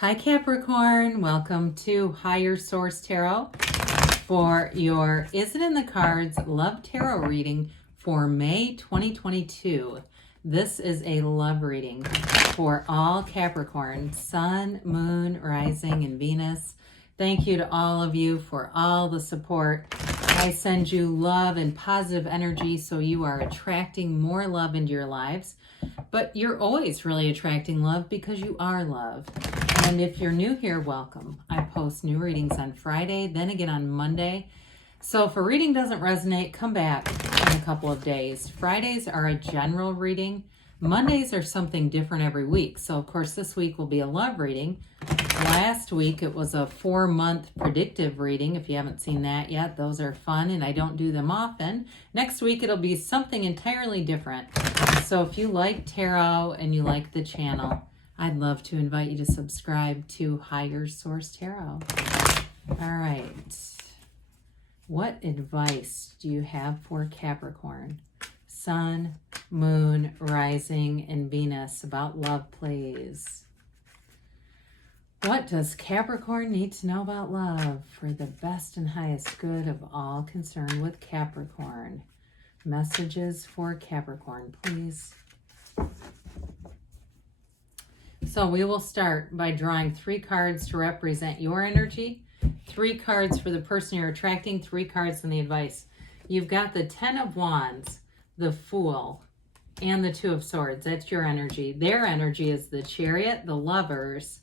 Hi Capricorn, welcome to Higher Source Tarot for your Is It in the Cards Love Tarot reading for May 2022. This is a love reading for all Capricorn, Sun, Moon, Rising, and Venus. Thank you to all of you for all the support. I send you love and positive energy so you are attracting more love into your lives. But you're always really attracting love because you are love. And if you're new here, welcome. I post new readings on Friday, then again on Monday. So if a reading doesn't resonate, come back in a couple of days. Fridays are a general reading. Mondays are something different every week. So of course this week will be a love reading. Last week it was a 4-month predictive reading. If you haven't seen that yet, those are fun and I don't do them often. Next week it'll be something entirely different. So if you like tarot and you like the channel, I'd love to invite you to subscribe to Higher Source Tarot. All right. What advice do you have for Capricorn? Sun, Moon, Rising, and Venus about love, please. What does Capricorn need to know about love for the best and highest good of all concerned with Capricorn? Messages for Capricorn, please. So we will start by drawing 3 cards to represent your energy, 3 cards for the person you're attracting, 3 cards in the advice. You've got the 10 of Wands, the Fool, and the 2 of Swords. That's your energy. Their energy is the Chariot, the Lovers,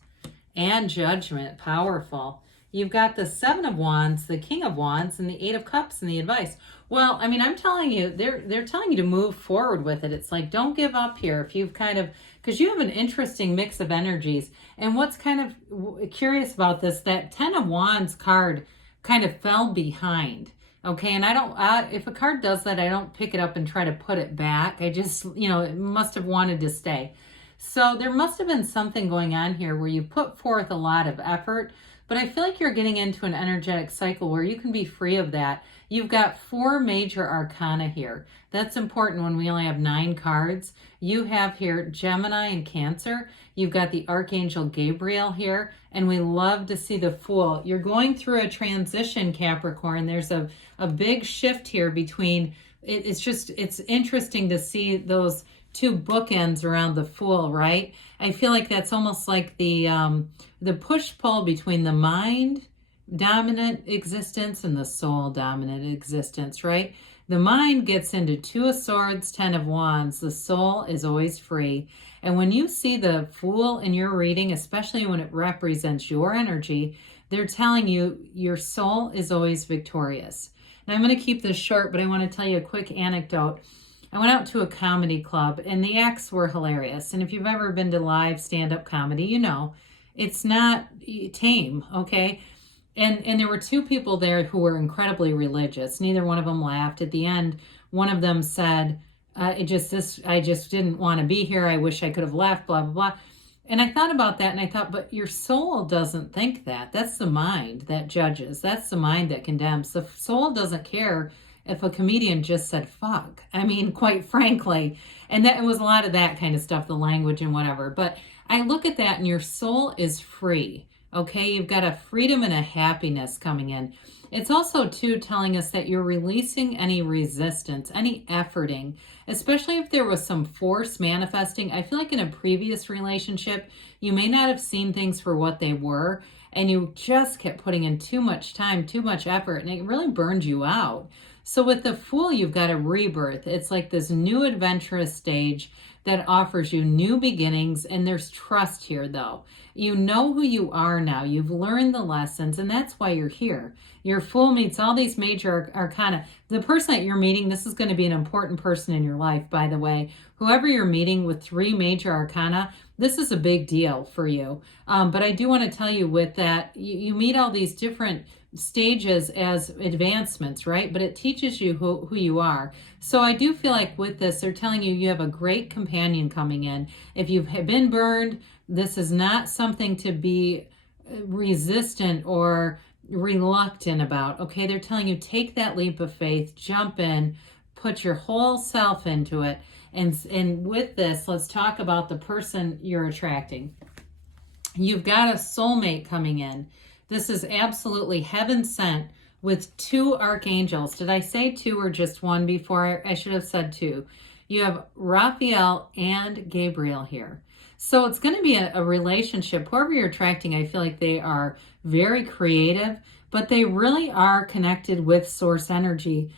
and Judgment. Powerful. You've got the 7 of Wands, the King of Wands, and the 8 of Cups in the advice. Well, I mean, I'm telling you, they're telling you to move forward with it. It's like, don't give up here. If you've kind of, because you have an interesting mix of energies. And what's kind of curious about this, that 10 of Wands card kind of fell behind. Okay, and I don't, if a card does that, I don't pick it up and try to put it back. I just, it must have wanted to stay. So there must have been something going on here where you put forth a lot of effort, but I feel like you're getting into an energetic cycle where you can be free of that. You've got 4 major arcana here. That's important when we only have 9 cards. You have here Gemini and Cancer. You've got the Archangel Gabriel here, and we love to see the Fool. You're going through a transition, Capricorn. There's a big shift here between, it's interesting to see those 2 bookends around the Fool, right? I feel like that's almost like the push-pull between the mind dominant existence and the soul dominant existence, right? The mind gets into 2 of Swords, 10 of Wands. The soul is always free. And when you see the Fool in your reading, especially when it represents your energy, they're telling you your soul is always victorious. Now I'm going to keep this short, but I want to tell you a quick anecdote. I went out to a comedy club and the acts were hilarious. And if you've ever been to live stand-up comedy, you know, it's not tame, okay? And there were 2 people there who were incredibly religious. Neither one of them laughed. At the end, one of them said, I just didn't want to be here. I wish I could have left, blah, blah, blah. And I thought about that and I thought, but your soul doesn't think that. That's the mind that judges. That's the mind that condemns. The soul doesn't care if a comedian just said fuck. I mean, quite frankly. And that it was a lot of that kind of stuff, the language and whatever. But I look at that and your soul is free. Okay, you've got a freedom and a happiness coming in. It's also, too, telling us that you're releasing any resistance, any efforting, especially if there was some force manifesting. I feel like in a previous relationship, you may not have seen things for what they were, and you just kept putting in too much time, too much effort, and it really burned you out. So with the Fool, you've got a rebirth. It's like this new adventurous stage that offers you new beginnings, and there's trust here, though. You know who you are now. You've learned the lessons, and that's why you're here. Your Fool meets all these major arcana. The person that you're meeting, this is going to be an important person in your life, by the way. Whoever you're meeting with 3 major arcana, this is a big deal for you. But I do want to tell you with that, you meet all these different stages as advancements, right? But it teaches you who you are. So I do feel like with this, they're telling you you have a great companion coming in. If you've been burned, this is not something to be resistant or reluctant about. Okay, they're telling you take that leap of faith, jump in, put your whole self into it. And with this, let's talk about the person you're attracting. You've got a soulmate coming in. This is absolutely heaven sent with 2 archangels. Did I say 2 or just 1 before? I should have said 2. You have Raphael and Gabriel here. So it's going to be a relationship. Whoever you're attracting, I feel like they are very creative, but they really are connected with source energy.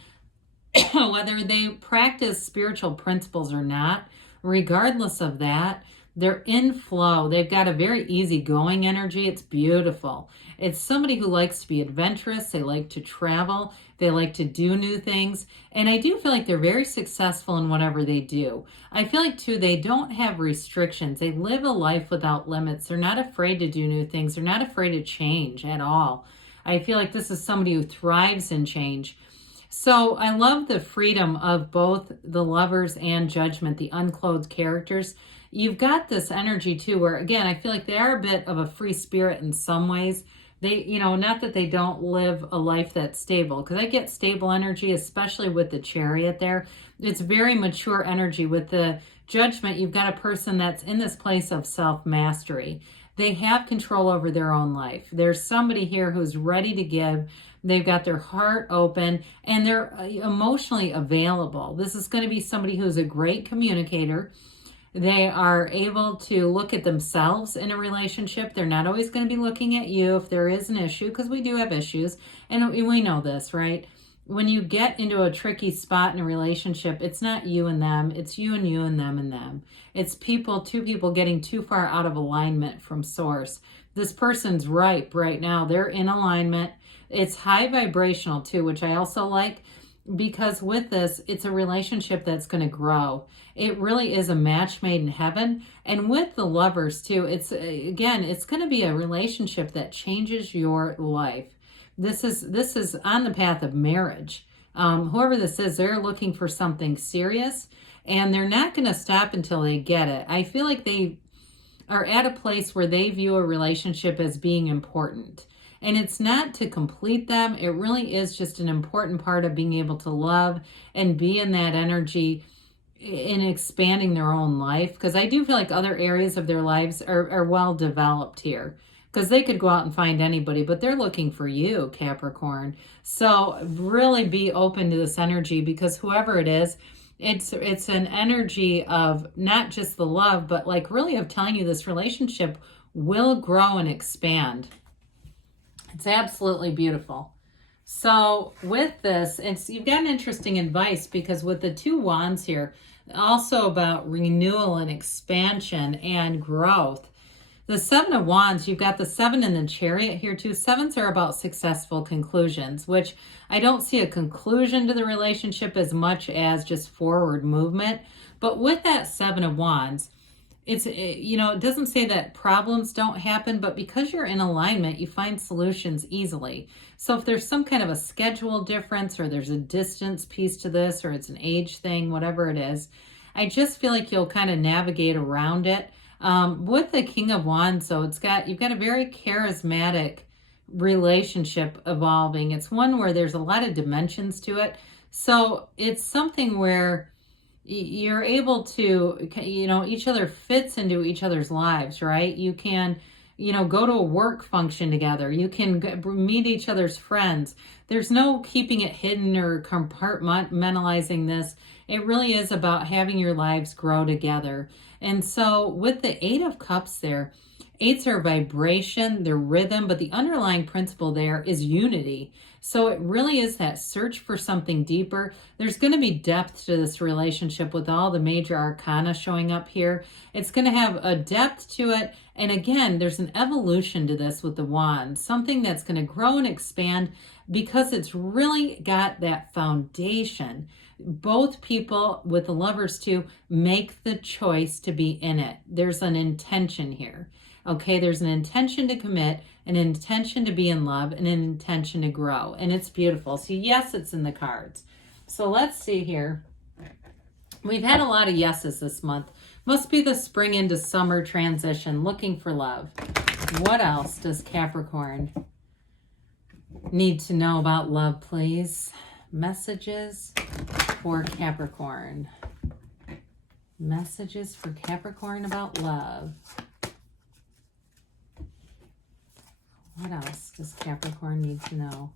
Whether they practice spiritual principles or not, regardless of that, they're in flow. They've got a very easygoing energy. It's beautiful. It's somebody who likes to be adventurous. They like to travel. They like to do new things. And I do feel like they're very successful in whatever they do. I feel like, too, they don't have restrictions. They live a life without limits. They're not afraid to do new things. They're not afraid to change at all. I feel like this is somebody who thrives in change. So I love the freedom of both the Lovers and Judgment, the unclothed characters. You've got this energy too, where again, I feel like they are a bit of a free spirit in some ways. They, not that they don't live a life that's stable, because I get stable energy, especially with the Chariot there. It's very mature energy. With the Judgment, you've got a person that's in this place of self-mastery. They have control over their own life. There's somebody here who's ready to give. They've got their heart open and they're emotionally available. This is going to be somebody who's a great communicator. They are able to look at themselves in a relationship. They're not always going to be looking at you if there is an issue, because we do have issues. And we know this, right? When you get into a tricky spot in a relationship, it's not you and them. It's you and you and them and them. It's two people getting too far out of alignment from source. This person's ripe right now. They're in alignment. It's high vibrational too, which I also like, because with this, it's a relationship that's going to grow. It really is a match made in heaven. And with the Lovers too, it's going to be a relationship that changes your life. This is on the path of marriage. Whoever this is, they're looking for something serious, and they're not going to stop until they get it. I feel like they are at a place where they view a relationship as being important. And it's not to complete them. It really is just an important part of being able to love and be in that energy in expanding their own life. Because I do feel like other areas of their lives are well developed here. Because they could go out and find anybody, but they're looking for you, Capricorn. So really be open to this energy, because whoever it is, it's an energy of not just the love, but like really of telling you this relationship will grow and expand. It's absolutely beautiful. So with this, you've got an interesting advice, because with the 2 wands here, also about renewal and expansion and growth. The 7 of Wands, you've got the 7 in the Chariot here too. 7s are about successful conclusions, which I don't see a conclusion to the relationship as much as just forward movement. But with that 7 of Wands, it doesn't say that problems don't happen, but because you're in alignment, you find solutions easily. So if there's some kind of a schedule difference, or there's a distance piece to this, or it's an age thing, whatever it is, I just feel like you'll kind of navigate around it. With the King of Wands, so you've got a very charismatic relationship evolving. It's one where there's a lot of dimensions to it. So it's something where you're able to, each other fits into each other's lives, right? You can, go to a work function together. You can meet each other's friends. There's no keeping it hidden or compartmentalizing this. It really is about having your lives grow together. And so with the 8 of Cups there, 8s are vibration, their rhythm, but the underlying principle there is unity. So it really is that search for something deeper. There's going to be depth to this relationship with all the major arcana showing up here. It's going to have a depth to it. And again, there's an evolution to this with the Wands, something that's going to grow and expand, because it's really got that foundation. Both people with the Lovers too make the choice to be in it. There's an intention here. Okay, there's an intention to commit, an intention to be in love, and an intention to grow. And it's beautiful. So yes, it's in the cards. So let's see here. We've had a lot of yeses this month. Must be the spring into summer transition, looking for love. What else does Capricorn need to know about love, please? Messages for Capricorn. Messages for Capricorn about love. What else does Capricorn need to know?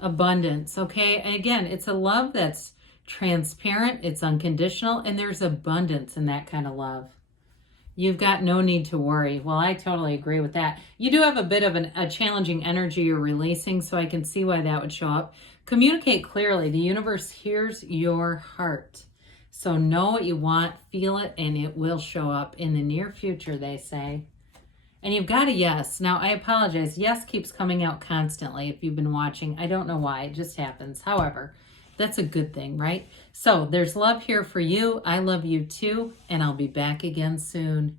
Abundance, okay? And again, it's a love that's transparent, it's unconditional, and there's abundance in that kind of love. You've got no need to worry. Well, I totally agree with that. You do have a bit of a challenging energy you're releasing, so I can see why that would show up. Communicate clearly. The universe hears your heart. So know what you want, feel it, and it will show up in the near future, they say. And you've got a yes. Now, I apologize. Yes keeps coming out constantly if you've been watching. I don't know why. It just happens. However, that's a good thing, right? So there's love here for you. I love you too. And I'll be back again soon.